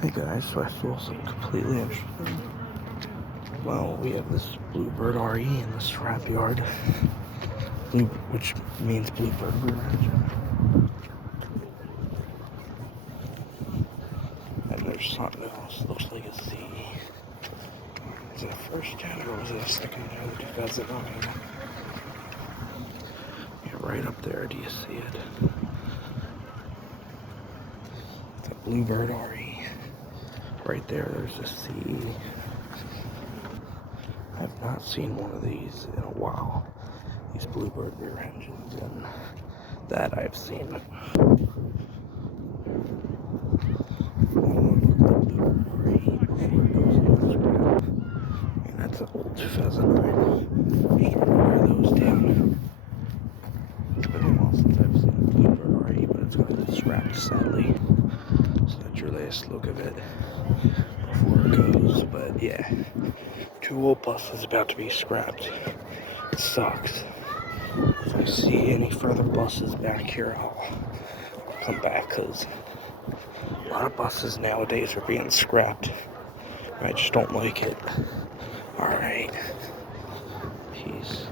Hey guys, so I saw something completely interesting. Well, we have this Bluebird RE in the scrapyard, which means Bluebird rear engine. And there's something else, looks like a CE. Is it a first gen or was it a second gen, 2009? Yeah, right up there, do you see it? It's a Bluebird RE. Right there, there's a CE. I've not seen one of these in a while. These Bluebird rear engines, and that I've seen. That's an old 2009. I'm starting to wear those down. It's been a while since I've seen a Bluebird RE, but it's going to get scrapped sadly. So that's your last look of it before it goes. But yeah, 2 old buses about to be scrapped. It sucks. If I see any further buses back here, I'll come back, because a lot of buses nowadays are being scrapped. I just don't like it. Alright. Peace.